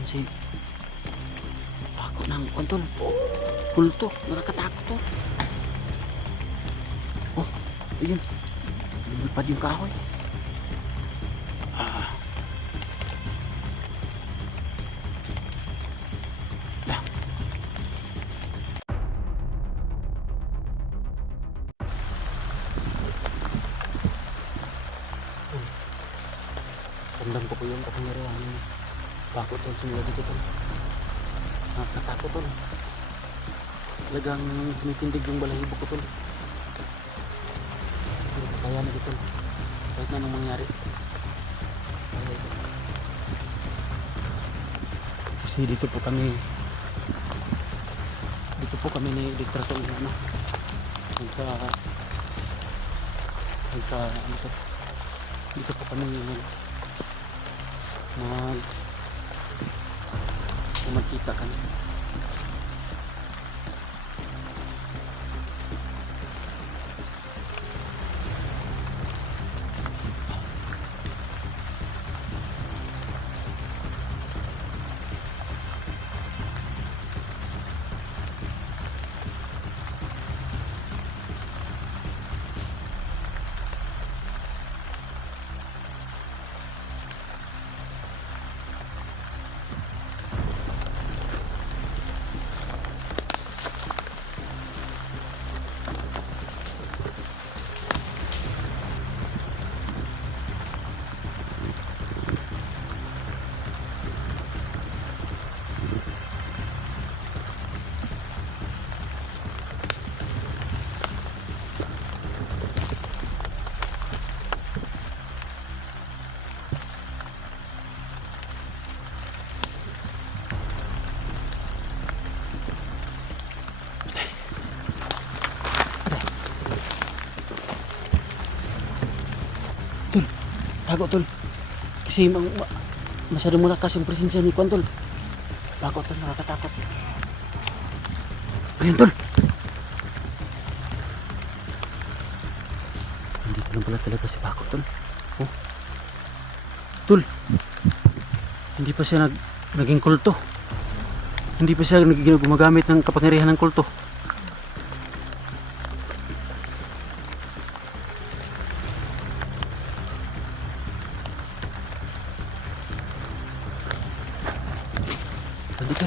naman si ako ng kontol. Kulto, nakakatakot to. Oh, ayun. Lumipad yung kahoy. Ah. Lah. Ramdam ko po yung kapangyarihan ng bakot tol simula dito tol. Nakakatakot tol. Talagang tumitindig yung balahibo ko tol. Hindi ko kaya na dito. Kahit na anong mangyari. Kaya ito. Kasi dito po kami ni litrato ng ano. Ano to. Dito po kami magkita kami. Tol, tago tol. Kasi masyadong malakas yung presensya ni Kwan tol. Bago tol, nakakatakot. Ayun tol. Hindi ko lang pala talaga si Bako tol. Oh. Tol. Hindi pa siya naging kulto. Hindi pa siya gumagamit ng kapangyarihan ng kulto. Tol.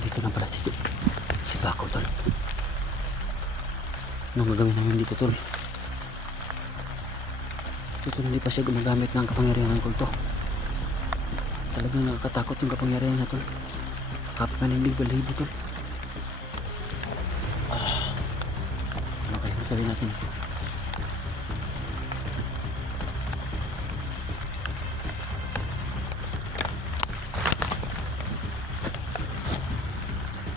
Dito na pala si Bako tol. Anong gagawin namin dito tol? Ito hindi pa siya gumagamit ng kapangyarihan ng kulto. Talagang nakakatakot yung kapangyarihan niya tol. Kapanindig balahibo tol. Ano kayo gagawin natin?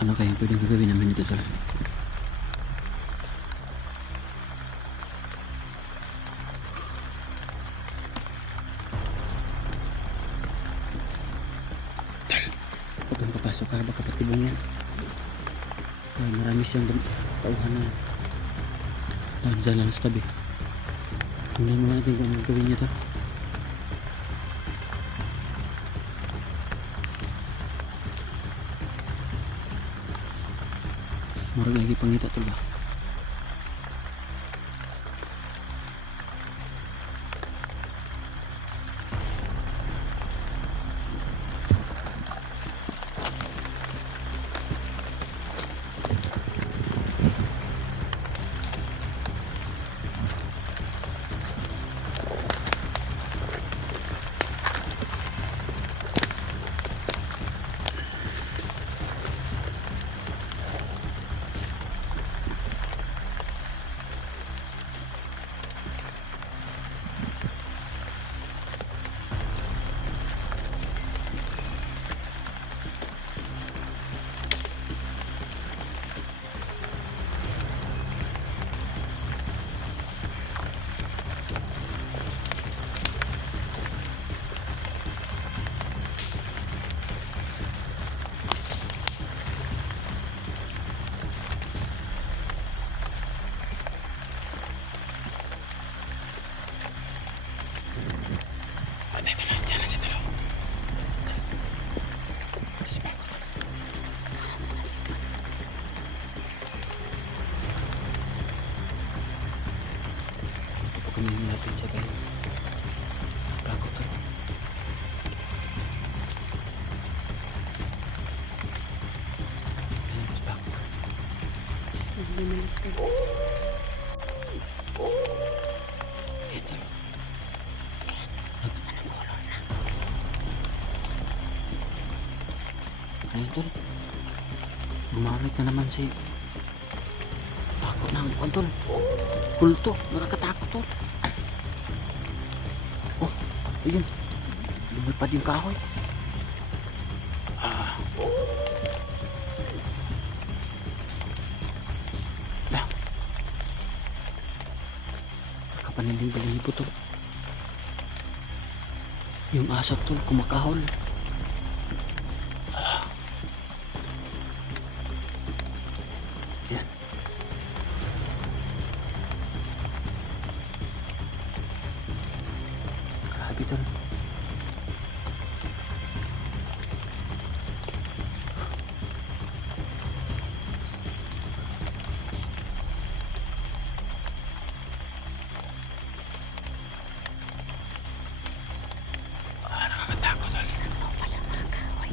Ano kayang pwedeng gagawin namin dito tol? Huwag kang papasok ka, baka patibong yan. Kaya marami siyang tauhan na dyan lang sa tabi. Hindi mo natin kung ano gawin niya to. Marag lagi pangita to ba? Bumalik. Ayan tol. Anong color na? Ayan tol. Gumamit na naman si Pako ng tol. Kulto. Nakakatakot tol. Oh, ayun. Lumipad yung kahoy. Ah. Lah. Nakapaninding balihibo tol. Yung asat tol, kumakahol. Ah. Yan. Grabe tol. Nakakatakot tol. Pala mga kahoy.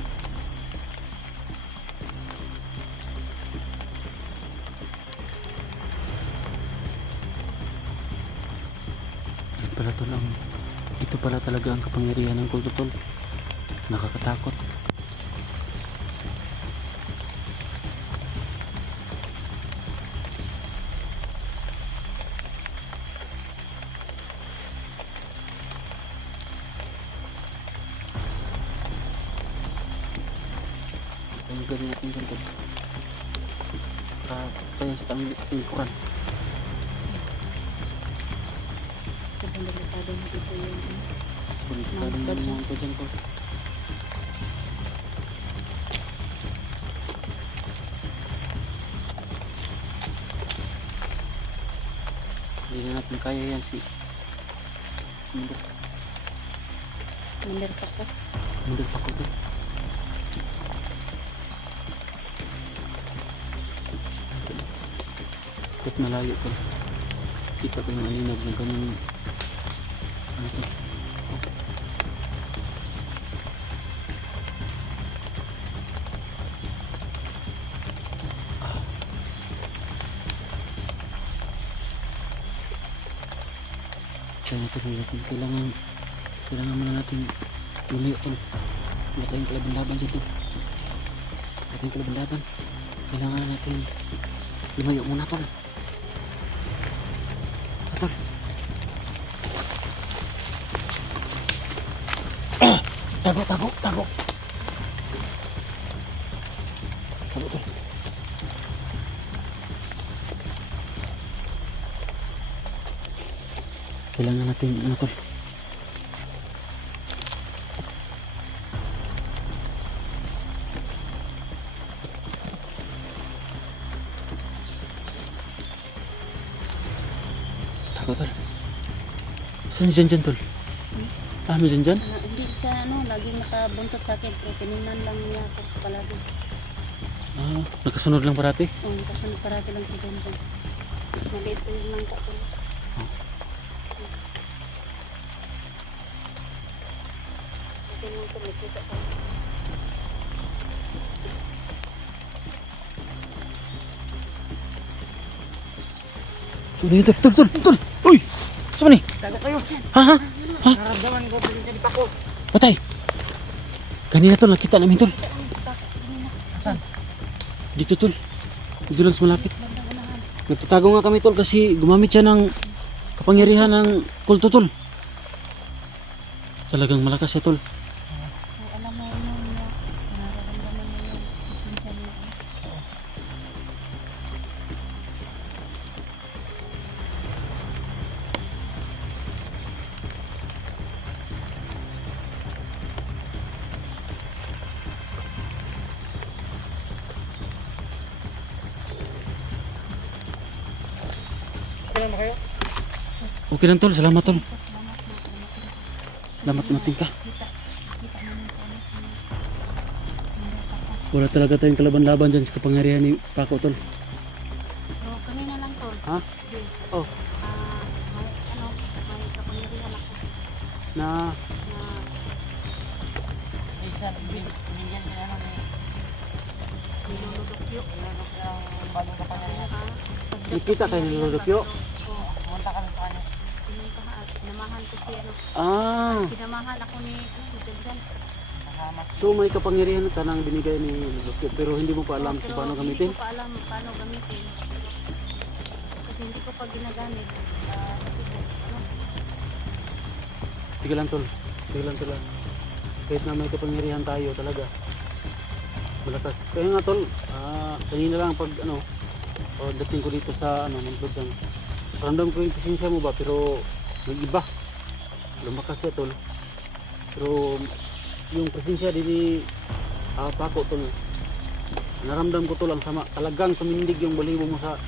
Yan pala tol ang ito pala talaga ang kapangyarihan ng kulto tol. Nakakatakot. Ang gawin natin dyan tol. Tayo sa likuran. Sobrang delikado na dito yung Sulit ka rin naman yung ito dyan tol. Hindi na natin kaya yan si Minder pa ko. Mundur pa ko tol. Kahit malayo tol. Kita ko yung alinag ng kanyang ano to. Kaya natin natin kailangan muna natin lumayo tol. Wala tayong kalaban-laban dito. Wala tayong kalaban-laban. Kailangan natin lumayo muna tol. Tol. Tago. Tago tol. Kailangan natin ano tol. Tago tol. Saan dyan tol? May dyan? Hindi siya laging nakabuntot sa akin pero tininan lang niya ako palagi. Nakasunod lang parati? Oo, kasunod parati lang si Jan. Maliit po yung langka ko. Tingnan ko, nakita ko. Ano yun tol? Uy! Saan ni? Tago kayo. Ha? Naramdaman ko din sa lipa ko. Patay! Kanina tol, nakita namin tol. Saan? Dito tol. Dito lang sa malapit. Nagtatago nga kami tol kasi gumamit siya ng kapangyarihan ng kulto tol. Talagang malakas siya tol. Alam mo yun, nararamdaman mo yun. Pasensya mo. Okay lang tol, salamat tol. Salamat natin ka. Wala talaga tayong kalaban-laban dyan sa kapangyarihan ni Pako tol. Pero kanina lang tol. Ha? Oh. May kapangyarihan ako Na na isa binigyan nila niluludukyo. Nakita kayo niluludukyo? Oo. Pumunta kami sa kanya. Sinuntahan at sinamahan ko si ano. Ah, Sinamahan ako ni Janjan. Kasama. so may kapangyarihan ka nang binigay ni Lulukyo pero hindi mo pa alam kung paano gamitin? Hindi ko pa alam paano gamitin. Kasi hindi ko pa ginagamit. Kasi ano, Sige lang tol, sige lang tol. Kahit na may kapangyarihan tayo talaga. Malakas. Kaya nga tol, kanina lang pag dating ko dito sa Mantlodan. Ramdam ko yung presensya mo ba pero nag-iba. Lumakas siya tol. Pero yung presensya din Paco tol. Naramdam ko tol ang sama. Talagang tumindig yung balibo mo sa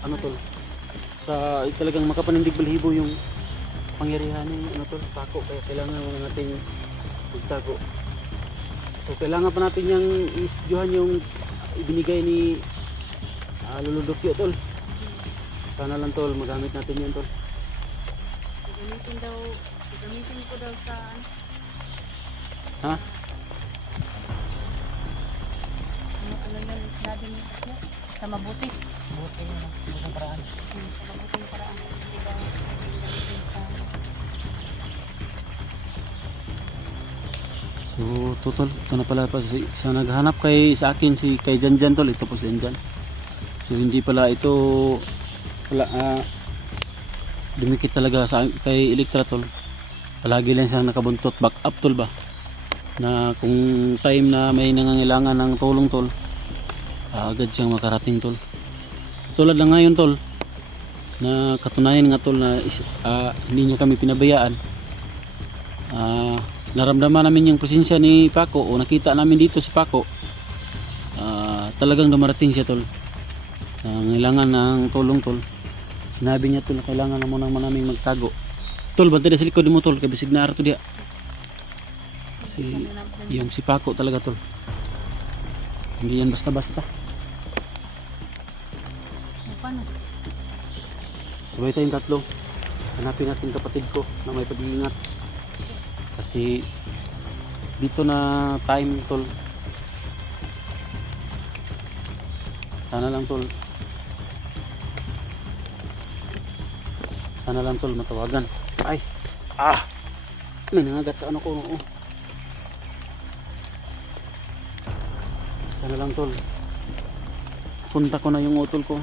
tol. Sa talagang makapanindig balibo yung pangyarihan ni tol Paco, kaya kailangan mo nating magtago. So kailangan pa natin yung isdyuhan yung ibinigay ni Luludukyo tol. Sana lang tol magamit natin yan tol. gagamitin ko daw sa Ha? ano yun, sinabi niya kasi sa mabuti. Buti mo. Buting paraan. Sa mabuting paraan. Hindi daw gagamitin sa So tutol, ito na pala pa sa naghanap sa akin kay Janjan tol, ito po si Janjan. So hindi pala ito dumikit talaga kay Electra tol. Palagi lang siyang nakabuntot, back up tol ba? Na kung time na may nangangailangan ng tulong tol, agad siyang makarating tol. Tulad lang ngayon tol, na katunayan nga tol na hindi niya kami pinabayaan. Naramdaman namin yung presensya ni Paco o nakita namin dito si Paco. Talagang dumarating siya tol. Nangailangan ng tulong tol. Sinabi niya tol na kailangan na muna naming magtago. Tol, bantay na sa likod mo tol, kabisig na araw to diya. Yung si Paco talaga tol. Hindi yan basta-basta. So, paano? Sabay tayong tatlo. Hanapin natin kapatid ko na may pag-iingat. Kasi dito na time tol. Sana lang tol. Sana lang tol matawagan. Ay. May nangagat sa ano ko. Oo. Sana lang tol. Punta ko na yung utol ko.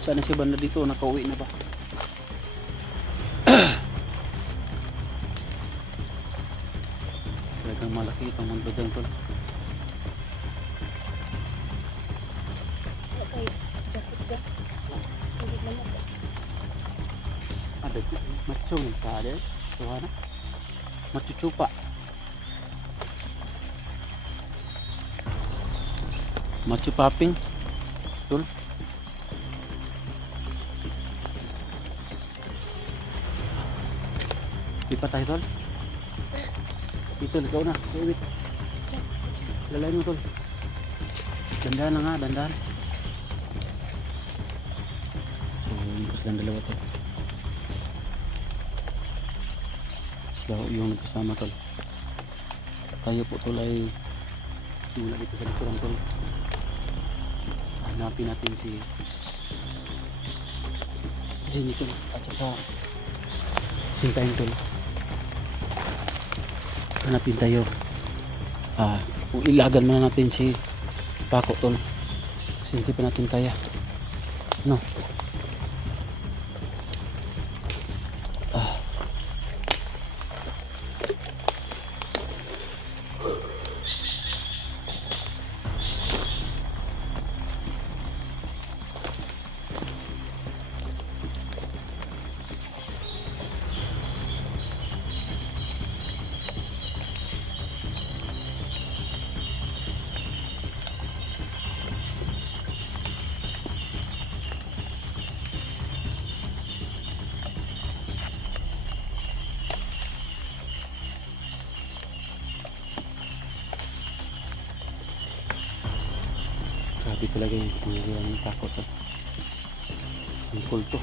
Sana si banda dito nakauwi na ba? Talagang malaki itong mundo dyan tol. Okay, jakit dyan. Hindi naman. Ada macung ka ada. Suara. Macu cupa. Macu paping. Betul. Dipatay tol. Dito ikaw na. Wait. Lalay mo tol. Dandan na nga, dandan. So, impos lang dalawa tol. Yung kasama tol. Tayo po tol ay simula dito sa likuran tol. Hanapin natin si Jenny tol at saka Sintayin tol. Hanapin tayo. Ilagan muna natin si Paco tol. Kasi hindi pa natin kaya. No. Grabe talaga yung pangyayari ng Paco to. Singkol to.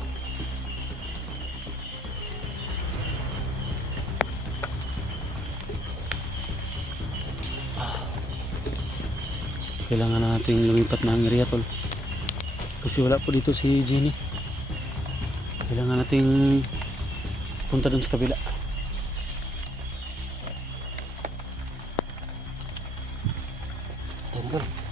kailangan na natin lumipat ng area tol. Kasi wala po dito si Jenny. Kailangan nating punta dun sa kabila. Tol.